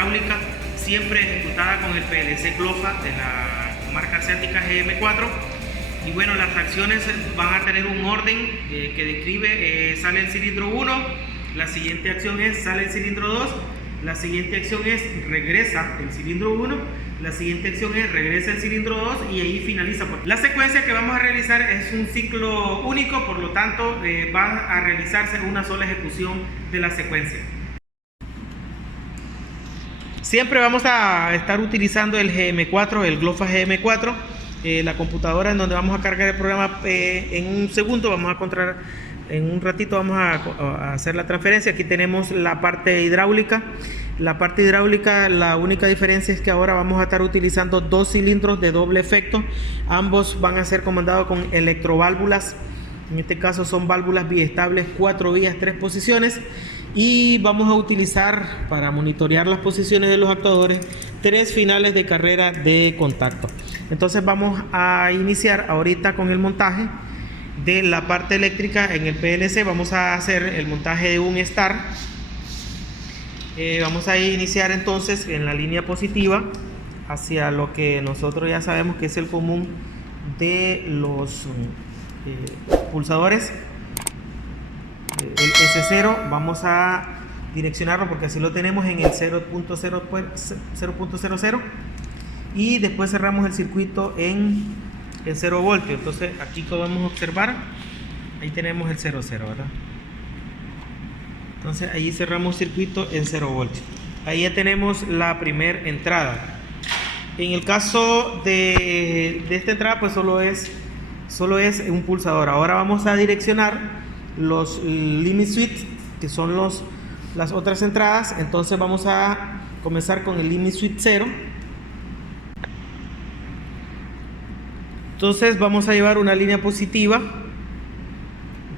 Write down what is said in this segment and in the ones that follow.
hidráulica, siempre ejecutada con el PLC GLOFA de la marca asiática GM4. Y bueno, las acciones van a tener un orden que describe, sale el cilindro 1, la siguiente acción es sale el cilindro 2, la siguiente acción es regresa el cilindro 1, la siguiente acción es regresa el cilindro 2 y ahí finaliza. La secuencia que vamos a realizar es un ciclo único, por lo tanto va a realizarse una sola ejecución de la secuencia. Siempre vamos a estar utilizando el GM4, el GLOFA GM4, la computadora en donde vamos a cargar el programa. En un segundo vamos a encontrar, en un ratito vamos a hacer la transferencia. Aquí tenemos la parte hidráulica. La parte hidráulica, la única diferencia es que ahora vamos a estar utilizando dos cilindros de doble efecto. Ambos van a ser comandados con electroválvulas. En este caso son válvulas biestables, 4 vías, 3 posiciones. Y vamos a utilizar para monitorear las posiciones de los actuadores 3 finales de carrera de contacto. Entonces vamos a iniciar ahorita con el montaje de la parte eléctrica en el PLC. Vamos a hacer el montaje de un star. Vamos a iniciar entonces en la línea positiva hacia lo que nosotros ya sabemos que es el común de los pulsadores. El S0 vamos a direccionarlo porque así lo tenemos en el 0.00 y después cerramos el circuito en el 0 voltio. Entonces aquí podemos observar, ahí tenemos el 00, ¿verdad? Entonces ahí cerramos circuito en 0 voltios. Ahí ya tenemos la primera entrada. En el caso de esta entrada pues solo es un pulsador. Ahora vamos a direccionar los limit switch, que son las otras entradas. Entonces vamos a comenzar con el limit switch 0. Entonces vamos a llevar una línea positiva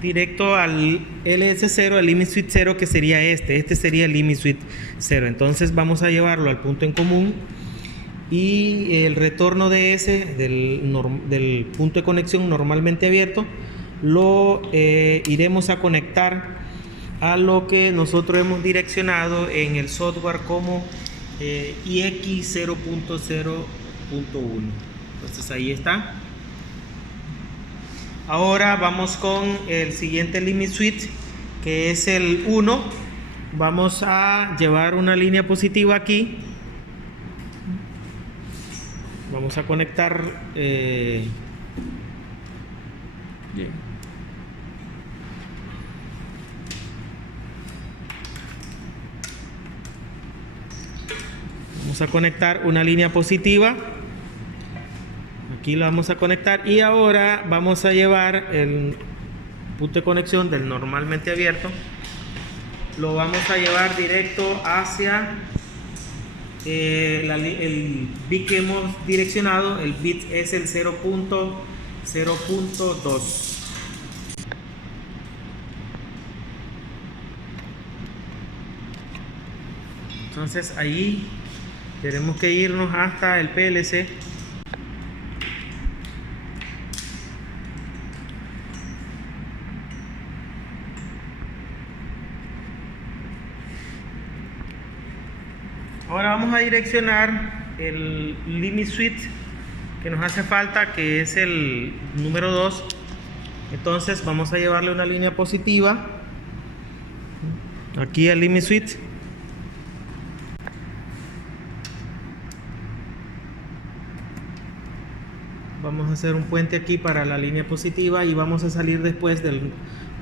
directo al LS0, al limit switch 0, que sería este sería el limit switch 0. Entonces vamos a llevarlo al punto en común y el retorno de ese del punto de conexión normalmente abierto lo iremos a conectar a lo que nosotros hemos direccionado en el software como IX 0.0.1. Entonces ahí está. Ahora vamos con el siguiente limit switch, que es el 1. Vamos a llevar una línea positiva aquí. Vamos a conectar vamos a conectar una línea positiva. Aquí lo vamos a conectar y ahora vamos a llevar el punto de conexión del normalmente abierto. Lo vamos a llevar directo hacia el bit que hemos direccionado. El bit es el 0.0.2. Entonces ahí tenemos que irnos hasta el PLC. Ahora vamos a direccionar el limit switch que nos hace falta, que es el número 2. Entonces vamos a llevarle una línea positiva aquí al limit switch. Vamos a hacer un puente aquí para la línea positiva y vamos a salir después del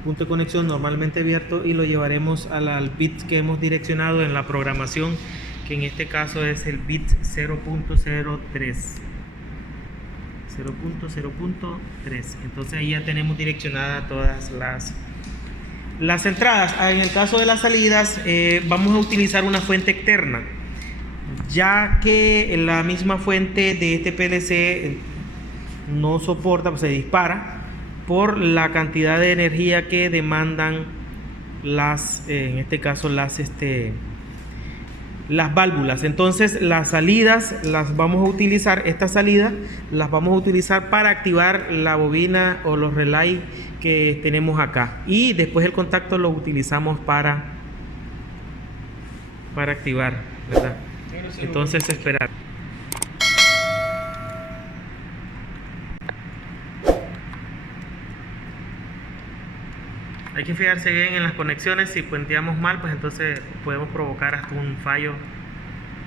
punto de conexión normalmente abierto y lo llevaremos al bit que hemos direccionado en la programación, que en este caso es el bit 0.03. Entonces ahí ya tenemos direccionadas todas las entradas. En el caso de las salidas vamos a utilizar una fuente externa, ya que la misma fuente de este PLC no soporta, pues se dispara por la cantidad de energía que demandan en este caso las válvulas. Entonces las salidas las vamos a utilizar, estas salidas las vamos a utilizar para activar la bobina o los relays que tenemos acá, y después el contacto lo utilizamos para activar, ¿verdad? Entonces esperar. Hay que fijarse bien en las conexiones. Si puenteamos mal, pues entonces podemos provocar hasta un fallo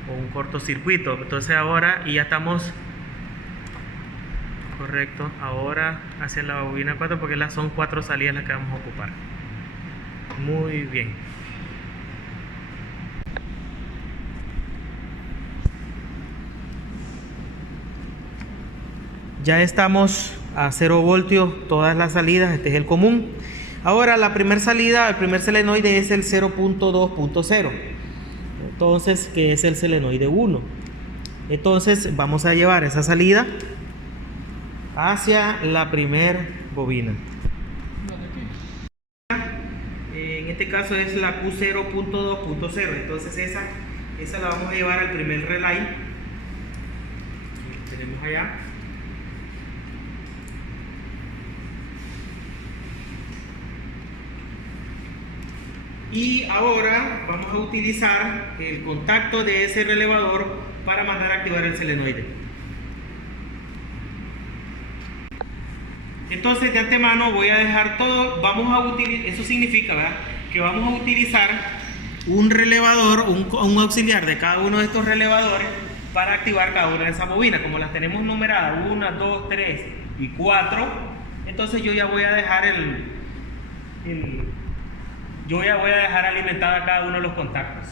o un cortocircuito. Entonces ahora, y ya estamos correcto, ahora hacia la bobina 4, porque son 4 salidas las que vamos a ocupar. Muy bien. Ya estamos a 0 voltios todas las salidas. Este es el común. Ahora la primera salida, el primer selenoide es el 0.2.0. Entonces, que es el selenoide 1. Entonces vamos a llevar esa salida hacia la primer bobina. En este caso es la Q0.2.0. Entonces esa la vamos a llevar al primer relay. Tenemos allá. Y ahora vamos a utilizar el contacto de ese relevador para mandar a activar el selenoide. Entonces de antemano voy a dejar todo, eso significa, ¿verdad?, que vamos a utilizar un relevador, un auxiliar de cada uno de estos relevadores para activar cada una de esas bobinas. Como las tenemos numeradas 1, 2, 3 y 4, entonces yo ya voy a dejar alimentada cada uno de los contactos.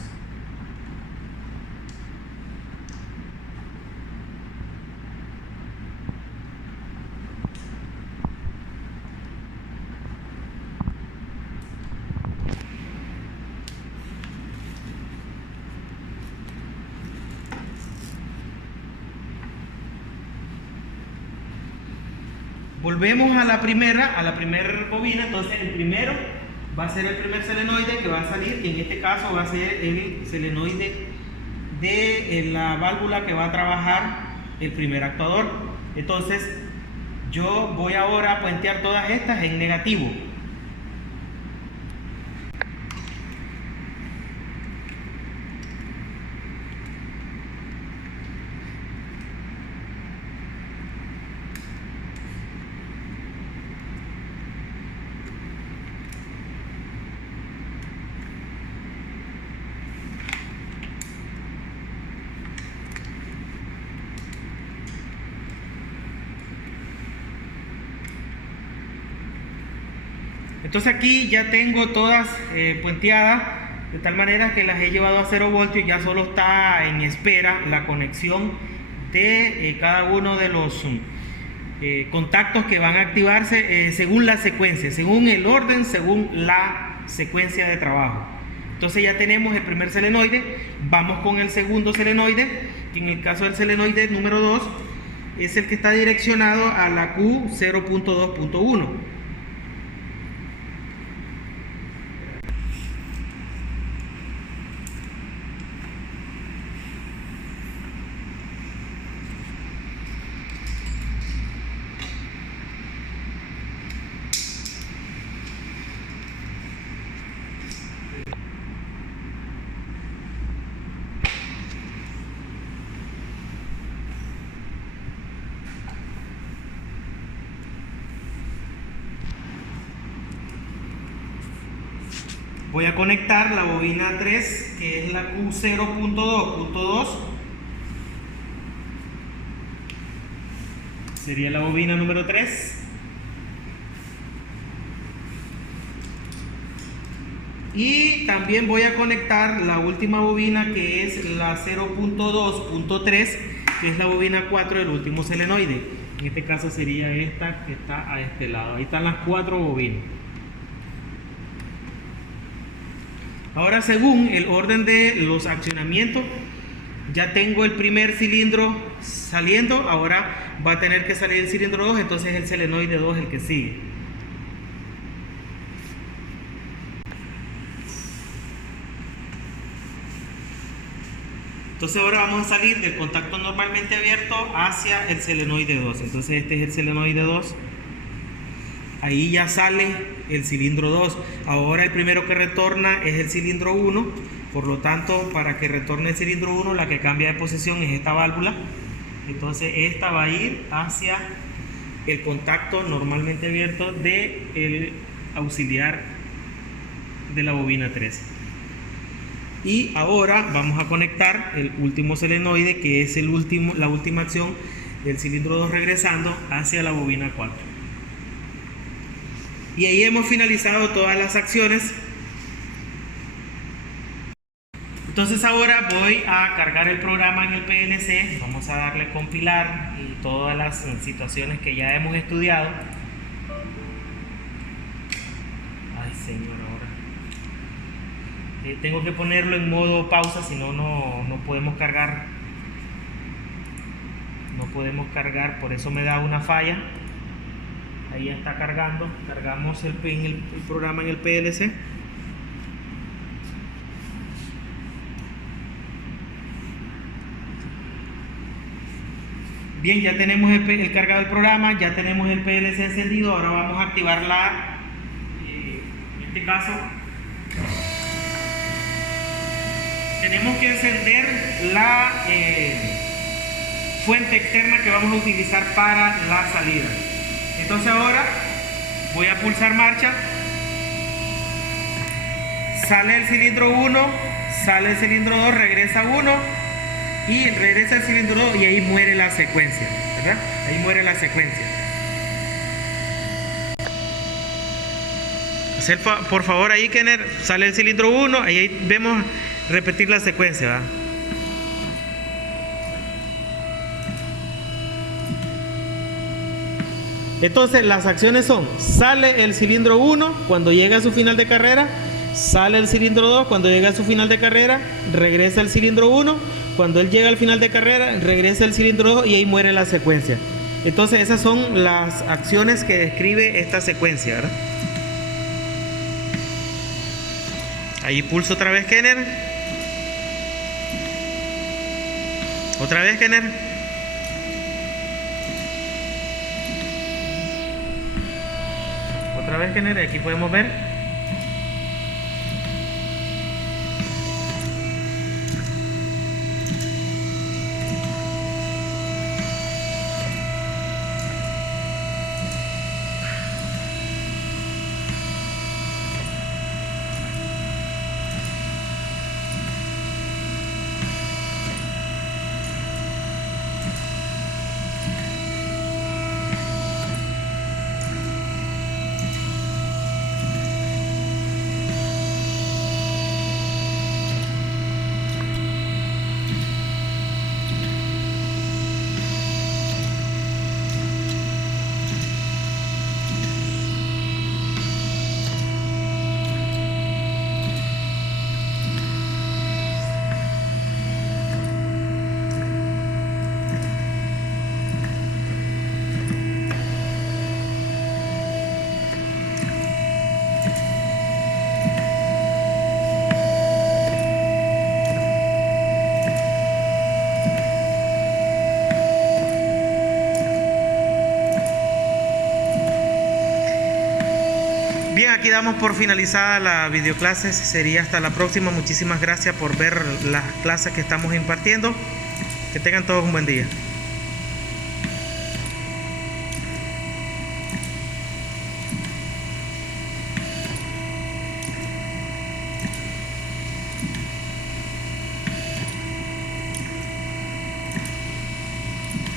Volvemos a la primera bobina. Entonces el primero va a ser el primer selenoide que va a salir, y en este caso va a ser el selenoide de la válvula que va a trabajar el primer actuador. Entonces yo voy ahora a puentear todas estas en negativo. Entonces aquí ya tengo todas puenteadas, de tal manera que las he llevado a 0 voltios. Ya solo está en espera la conexión de cada uno de los contactos que van a activarse según la secuencia, según el orden, según la secuencia de trabajo. Entonces ya tenemos el primer selenoide. Vamos con el segundo selenoide, que en el caso del selenoide número 2 es el que está direccionado a la Q0.2.1. Voy a conectar la bobina 3, que es la Q0.2.2. Sería la bobina número 3. Y también voy a conectar la última bobina, que es la 0.2.3, que es la bobina 4 del último selenoide. En este caso sería esta que está a este lado. Ahí están las 4 bobinas. Ahora, según el orden de los accionamientos, ya tengo el primer cilindro saliendo. Ahora va a tener que salir el cilindro 2, entonces el selenoide 2 el que sigue. Entonces ahora vamos a salir del contacto normalmente abierto hacia el selenoide 2. Entonces este es el selenoide 2. Ahí ya sale el cilindro 2. Ahora el primero que retorna es el cilindro 1, Por lo tanto, para que retorne el cilindro 1, la que cambia de posición es esta válvula. Entonces esta va a ir hacia el contacto normalmente abierto del auxiliar de la bobina 13. Y ahora vamos a conectar el último solenoide, que es la última acción del cilindro 2 regresando hacia la bobina 4. Y ahí hemos finalizado todas las acciones. Entonces ahora voy a cargar el programa en el PLC, vamos a darle compilar y todas las situaciones que ya hemos estudiado. Ay señor, ahora tengo que ponerlo en modo pausa, si no, no podemos cargar. No podemos cargar, por eso me da una falla. Ahí ya está cargando, cargamos el programa en el PLC. Bien, ya tenemos el cargado del programa, ya tenemos el PLC encendido. Ahora vamos a activar en este caso, tenemos que encender la fuente externa que vamos a utilizar para la salida. Entonces ahora voy a pulsar marcha, sale el cilindro 1, sale el cilindro 2, regresa 1 y regresa el cilindro 2 y ahí muere la secuencia, ¿verdad? Ahí muere la secuencia. Por favor ahí, Kenner, sale el cilindro 1, ahí vemos repetir la secuencia, ¿verdad? Entonces las acciones son: sale el cilindro 1 cuando llega a su final de carrera, sale el cilindro 2 cuando llega a su final de carrera, regresa el cilindro 1, cuando él llega al final de carrera, regresa el cilindro 2 y ahí muere la secuencia. Entonces esas son las acciones que describe esta secuencia, ¿verdad? Ahí pulso otra vez, Kenner. Otra vez, Kenner. Otra vez, Kenner. Aquí podemos ver. Bien, aquí damos por finalizada la videoclase. Sería hasta la próxima. Muchísimas gracias por ver las clases que estamos impartiendo. Que tengan todos un buen día.